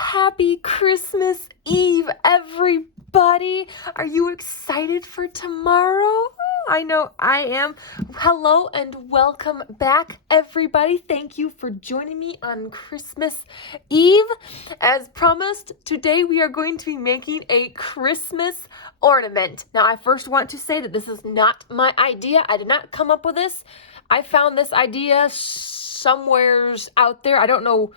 Happy Christmas Eve, everybody! Are you excited for tomorrow? I know I am. Hello and welcome back, everybody. Thank you for joining me on Christmas Eve. As promised, today we are going to be making a Christmas ornament. Now, I first want to say that this is not my idea. I did not come up with this. I found this idea somewheres out there. I don't know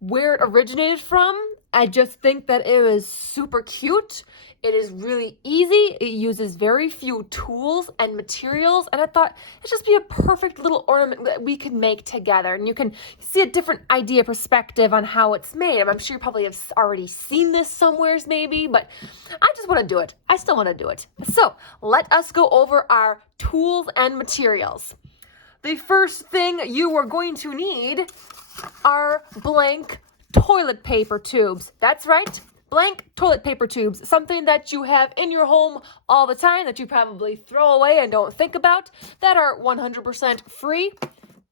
where it originated from. I just think that it was super cute. It is really easy. It uses very few tools and materials, and I thought it'd just be a perfect little ornament that we could make together. And you can see a different idea perspective on how it's made. I'm sure you probably have already seen this somewheres maybe, but I just want to do it. I still want to do it. So let us go over our tools and materials. The first thing you are going to need are blank toilet paper tubes. That's right, blank toilet paper tubes. Something that you have in your home all the time that you probably throw away and don't think about, that are 100% free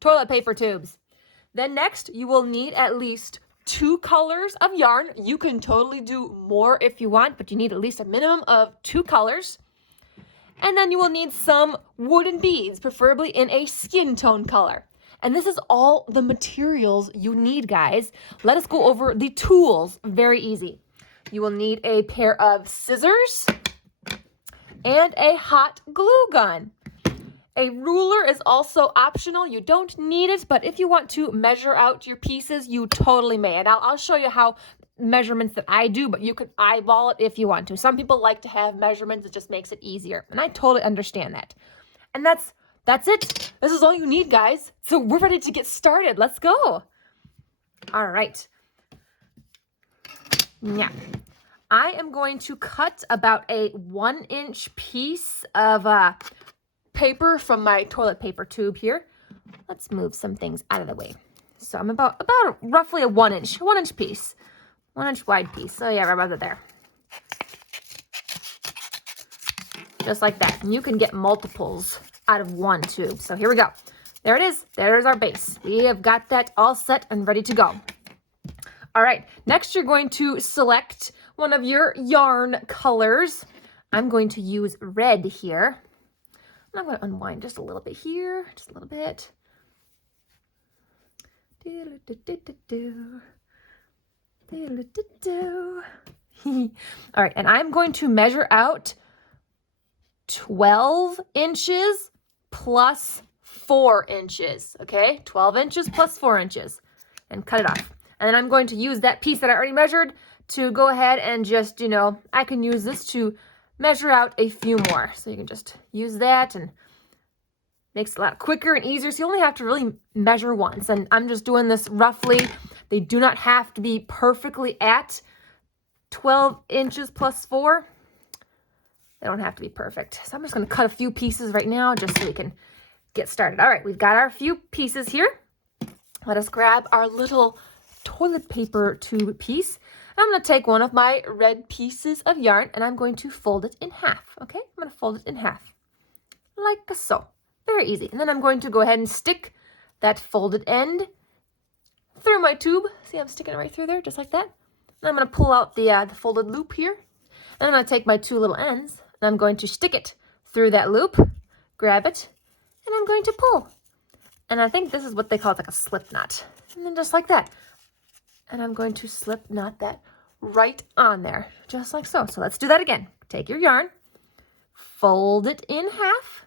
toilet paper tubes. Then next, you will need at least 2 colors of yarn. You can totally do more if you want, but you need at least a minimum of 2 colors. And then you will need some wooden beads, preferably in a skin tone color. And this is all the materials you need, guys. Let us go over the tools. Very easy. You will need a pair of scissors and a hot glue gun. A ruler is also optional. You don't need it, but if you want to measure out your pieces, you totally may. And I'll show you how measurements that I do, but you can eyeball it if you want to. Some people like to have measurements. It just makes it easier. And I totally understand that. And that's it. This is all you need, guys. So we're ready to get started. Let's go. All right. Yeah. I am going to cut about a 1-inch piece of paper from my toilet paper tube here. Let's move some things out of the way. So I'm about roughly a 1-inch piece. 1-inch wide piece. So yeah, right about there. Just like that. And you can get multiples out of one tube. So here we go. There it is. There's our base. We have got that all set and ready to go. All right. Next, you're going to select one of your yarn colors. I'm going to use red here. And I'm going to unwind just a little bit here. Just a little bit. All right. And I'm going to measure out 12 inches plus 4 inches, okay? 12 inches plus 4 inches, and cut it off. And then I'm going to use that piece that I already measured to go ahead and just, I can use this to measure out a few more. So you can just use that, and makes it a lot quicker and easier. So you only have to really measure once. And I'm just doing this roughly. They do not have to be perfectly at 12 inches plus 4. They don't have to be perfect. So I'm just going to cut a few pieces right now just so we can get started. All right, we've got our few pieces here. Let us grab our little toilet paper tube piece. I'm going to take one of my red pieces of yarn and I'm going to fold it in half. Okay, I'm going to fold it in half like so. Very easy. And then I'm going to go ahead and stick that folded end through my tube. See, I'm sticking it right through there, just like that. And I'm going to pull out the folded loop here. And I'm going to take my 2 little ends and I'm going to stick it through that loop, grab it, and I'm going to pull. And I think this is what they call it, like a slip knot. And then just like that. And I'm going to slip knot that right on there, just like so. So let's do that again. Take your yarn, fold it in half,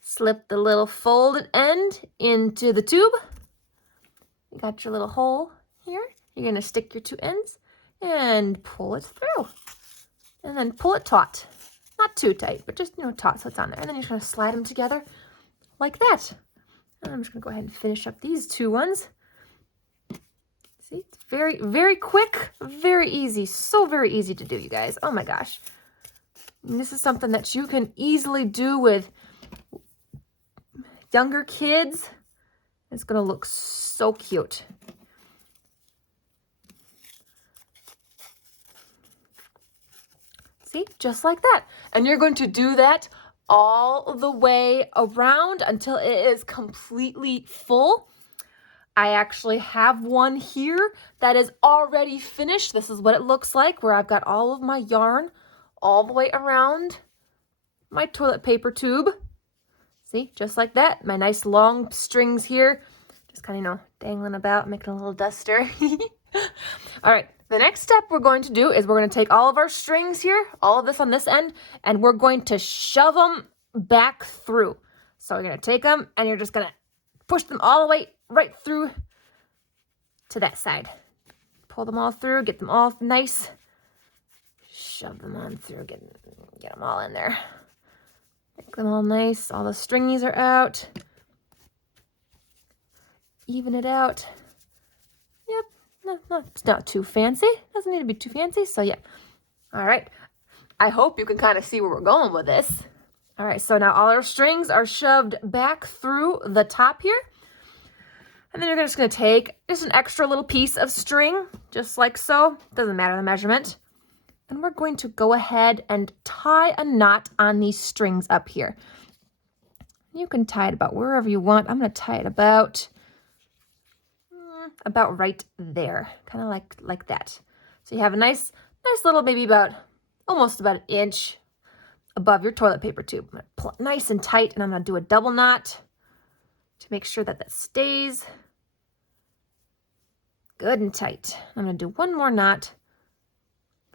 slip the little folded end into the tube. You got your little hole here. You're going to stick your 2 ends and pull it through. And then pull it taut. Not too tight, but just, taut so it's on there. And then you're just going to slide them together like that. And I'm just going to go ahead and finish up these 2 ones. See, it's very, very quick, very easy. So very easy to do, you guys. Oh my gosh. And this is something that you can easily do with younger kids. It's going to look so cute. See, just like that. And you're going to do that all the way around until it is completely full. I actually have one here that is already finished. This is what it looks like, where I've got all of my yarn all the way around my toilet paper tube. See, just like that. My nice long strings here, just kind of, dangling about, making a little duster. All right, the next step we're going to do is we're going to take all of our strings here, all of this on this end, and we're going to shove them back through. So you're going to take them and you're just going to push them all the way right through to that side. Pull them all through, get them all nice. Shove them on through, get them all in there. Make them all nice. All the stringies are out. Even it out. Yep, it's not too fancy. Doesn't need to be too fancy, so yeah. All right, I hope you can kind of see where we're going with this. All right, so now all our strings are shoved back through the top here. And then you're just going to take just an extra little piece of string, just like so. Doesn't matter the measurement. And we're going to go ahead and tie a knot on these strings up here. You can tie it about wherever you want. I'm going to tie it about right there, kind of like that. So you have a nice little, maybe almost about an inch above your toilet paper tube. I'm going to pull it nice and tight, and I'm going to do a double knot to make sure that stays good and tight. I'm going to do one more knot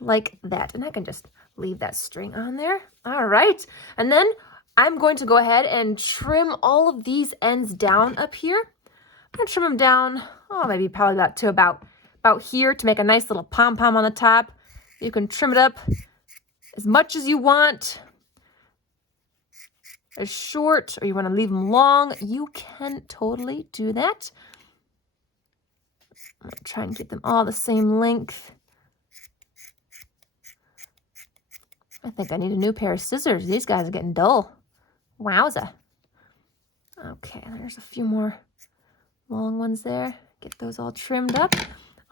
like that, and I can just leave that string on there. All right, and then I'm going to go ahead and trim all of these ends down up here. I'm going to trim them down, maybe probably about here to make a nice little pom-pom on the top. You can trim it up as much as you want, as short, or you want to leave them long, you can totally do that. I'm going to try and get them all the same length. I think I need a new pair of scissors. These guys are getting dull. Wowza. Okay, there's a few more long ones there. Get those all trimmed up.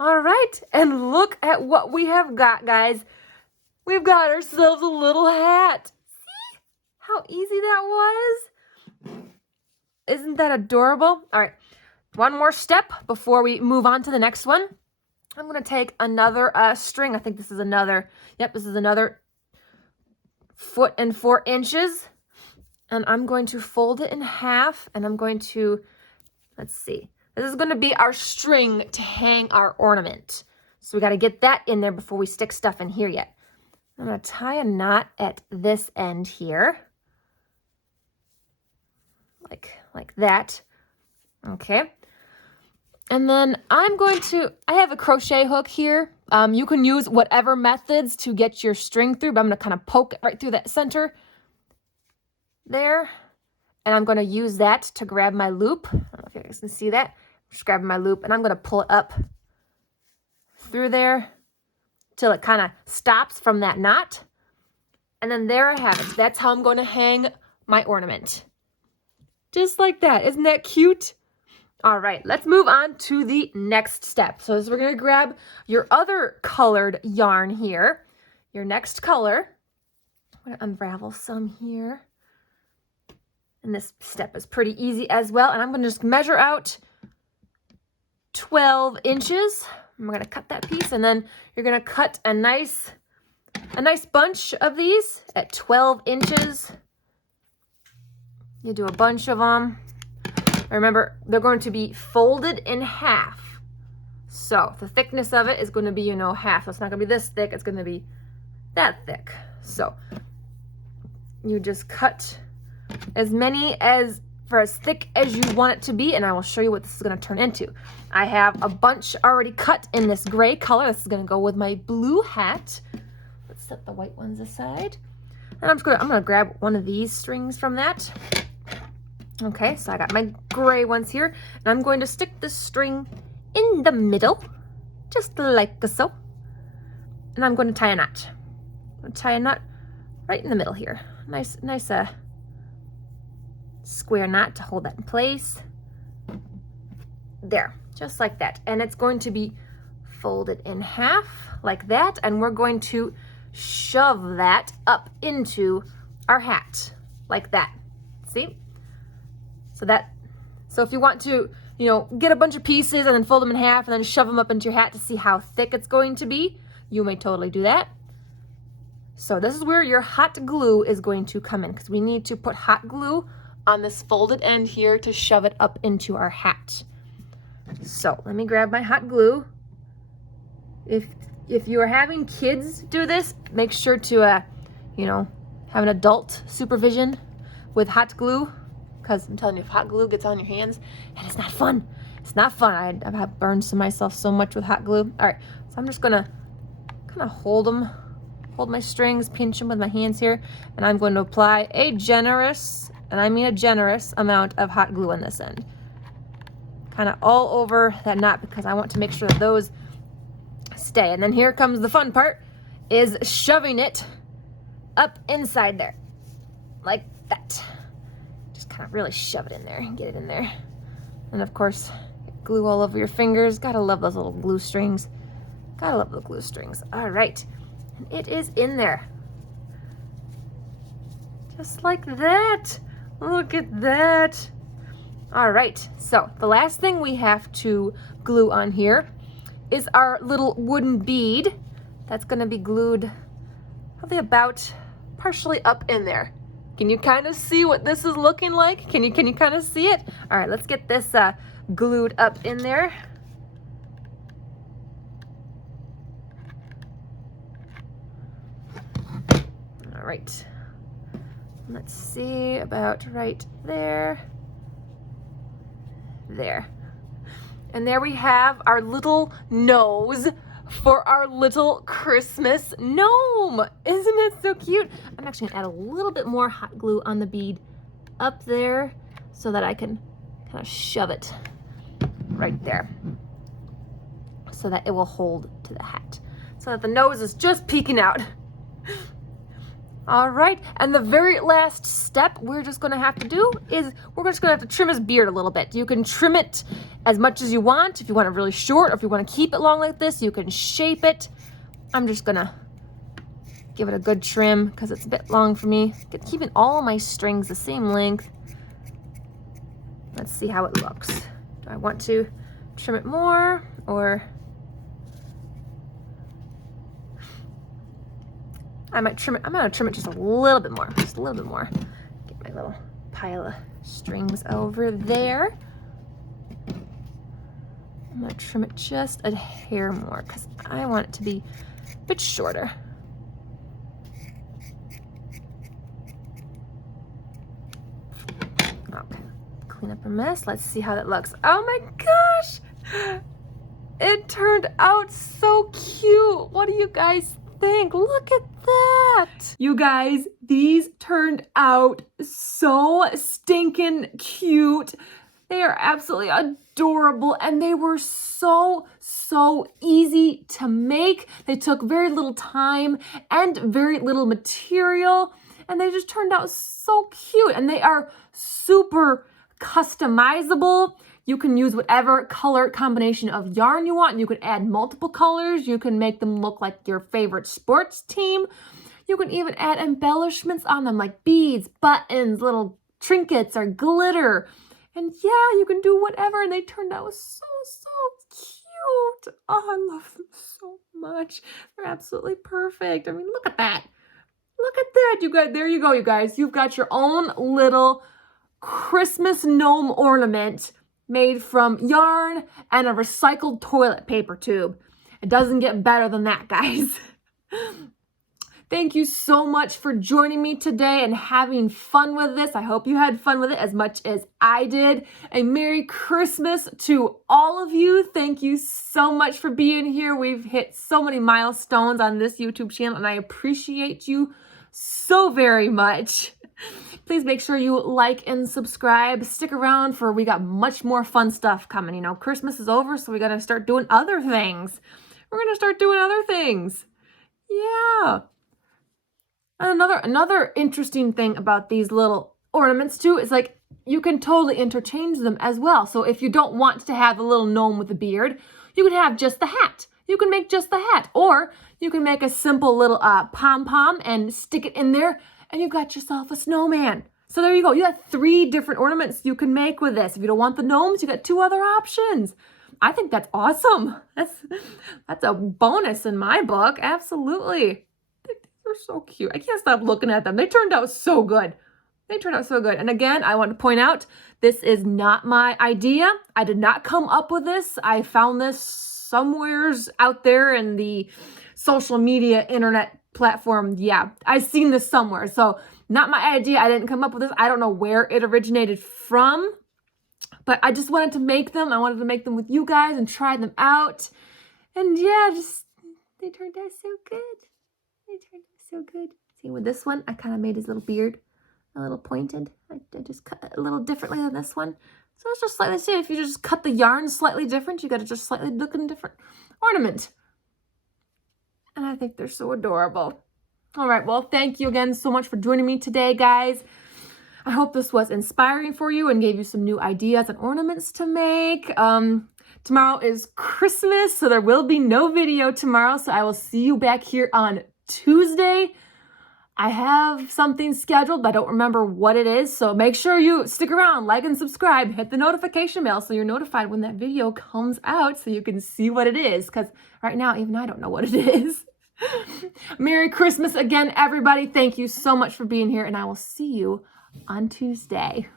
All right, and look at what we have got, guys. We've got ourselves a little hat. See how easy that was? Isn't that adorable? All right, one more step before we move on to the next one. I'm going to take another string. I think this is another, this is another 1 4 inches. And I'm going to fold it in half, and I'm going to, let's see. This is going to be our string to hang our ornament. So we got to get that in there before we stick stuff in here yet. I'm going to tie a knot at this end here. Like that. Okay. And then I have a crochet hook here. You can use whatever methods to get your string through, but I'm going to kind of poke it right through that center there. And I'm going to use that to grab my loop. I don't know if you guys can see that. Just grabbing my loop, and I'm going to pull it up through there till it kind of stops from that knot. And then there I have it. That's how I'm going to hang my ornament. Just like that. Isn't that cute? All right, let's move on to the next step. So we're going to grab your other colored yarn here, your next color. I'm going to unravel some here. And this step is pretty easy as well. And I'm going to just measure out 12 inches. I'm going to cut that piece, and then you're going to cut a nice bunch of these at 12 inches. You do a bunch of them. Remember, they're going to be folded in half. So the thickness of it is going to be, half. So it's not going to be this thick. It's going to be that thick. So you just cut as many for as thick as you want it to be, and I will show you what this is going to turn into. I have a bunch already cut in this gray color. This is going to go with my blue hat. Let's set the white ones aside. And I'm going to grab one of these strings from that. Okay, so I got my gray ones here, and I'm going to stick the string in the middle, just like so. And I'm going to tie a knot. I'm going to tie a knot right in the middle here. Nice square knot to hold that in place. There, just like that. And it's going to be folded in half like that, and we're going to shove that up into our hat like that. See? So if you want to get a bunch of pieces and then fold them in half and then shove them up into your hat to see how thick it's going to be, you may totally do that. So this is where your hot glue is going to come in, because we need to put hot glue on this folded end here to shove it up into our hat. So let me grab my hot glue. If you are having kids do this, make sure to, have an adult supervision with hot glue, because I'm telling you, if hot glue gets on your hands, and it's not fun. It's not fun. I've burned myself so much with hot glue. All right, so I'm just gonna kind of hold my strings, pinch them with my hands here, and I'm going to apply a generous, and I mean a generous amount of hot glue on this end. Kind of all over that knot, because I want to make sure that those stay. And then here comes the fun part, is shoving it up inside there, like that. Just kind of really shove it in there and get it in there. And of course, glue all over your fingers. Gotta love those little glue strings. Gotta love the glue strings. All right, and it is in there. Just like that. Look at that. All right, so the last thing we have to glue on here is our little wooden bead. That's gonna be glued probably about partially up in there. Can you kind of see what this is looking like? Can you kind of see it? All right, let's get this glued up in there. All right, let's see, about right there. There. And there we have our little nose for our little Christmas gnome. Isn't it so cute? I'm actually gonna add a little bit more hot glue on the bead up there so that I can kind of shove it right there so that it will hold to the hat, so that the nose is just peeking out. All right, and the very last step we're just gonna have to do is we're just gonna have to trim his beard a little bit. You can trim it as much as you want. If you want it really short, or if you want to keep it long like this, you can shape it. I'm just gonna give it a good trim because it's a bit long for me. Keeping all my strings the same length. Let's see how it looks. Do I want to trim it more, or I might trim it. I'm gonna trim it just a little bit more, just a little bit more. Get my little pile of strings over there. I'm gonna trim it just a hair more because I want it to be a bit shorter. Okay, clean up a mess. Let's see how that looks. Oh my gosh, it turned out so cute. What do you guys think? Look at that. You guys, these turned out so stinking cute. They are absolutely adorable, and they were so easy to make. They took very little time and very little material, and they just turned out so cute, and they are super customizable. You can use whatever color combination of yarn you want. You could add multiple colors. You can make them look like your favorite sports team. You can even add embellishments on them, like beads, buttons, little trinkets, or glitter. And yeah, you can do whatever, and they turned out so cute. Oh, I love them so much. They're absolutely perfect. I mean, look at that. Look at that, you guys. There you go, you guys. You've got your own little Christmas gnome ornament made from yarn and a recycled toilet paper tube. It doesn't get better than that, guys. Thank you so much for joining me today and having fun with this. I hope you had fun with it as much as I did. A Merry Christmas to all of you. Thank you so much for being here. We've hit so many milestones on this YouTube channel, and I appreciate you so very much. Please make sure you like and subscribe. Stick around, for we got much more fun stuff coming. You know, Christmas is over, so we got to start doing other things. We're going to start doing other things. Yeah. Another interesting thing about these little ornaments too is, like, you can totally interchange them as well. So if you don't want to have a little gnome with a beard, you can have just the hat. You can make just the hat, or you can make a simple little pom-pom and stick it in there, and you've got yourself a snowman. So there you go. You got 3 different ornaments you can make with this. If you don't want the gnomes, you got 2 other options. I think that's awesome. That's a bonus in my book. Absolutely. They're so cute. I can't stop looking at them. They turned out so good. They turned out so good. And again, I want to point out, this is not my idea. I did not come up with this. I found this somewheres out there in the social media internet platform. Yeah, I've seen this somewhere. So not my idea. I didn't come up with this. I don't know where it originated from, but I just wanted to make them. I wanted to make them with you guys and try them out. And yeah, they turned out so good. They turned out so good. See, with this one, I kind of made his little beard a little pointed. I just cut it a little differently than this one. So it's just slightly, see, if you just cut the yarn slightly different, you got to just slightly look in a different ornament. And I think they're so adorable. All right, well, thank you again so much for joining me today, guys. I hope this was inspiring for you and gave you some new ideas and ornaments to make. Tomorrow is Christmas, so there will be no video tomorrow. So I will see you back here on Tuesday. I have something scheduled, but I don't remember what it is. So make sure you stick around, like and subscribe, hit the notification bell so you're notified when that video comes out so you can see what it is. Because right now, even I don't know what it is. Merry Christmas again, everybody. Thank you so much for being here, and I will see you on Tuesday.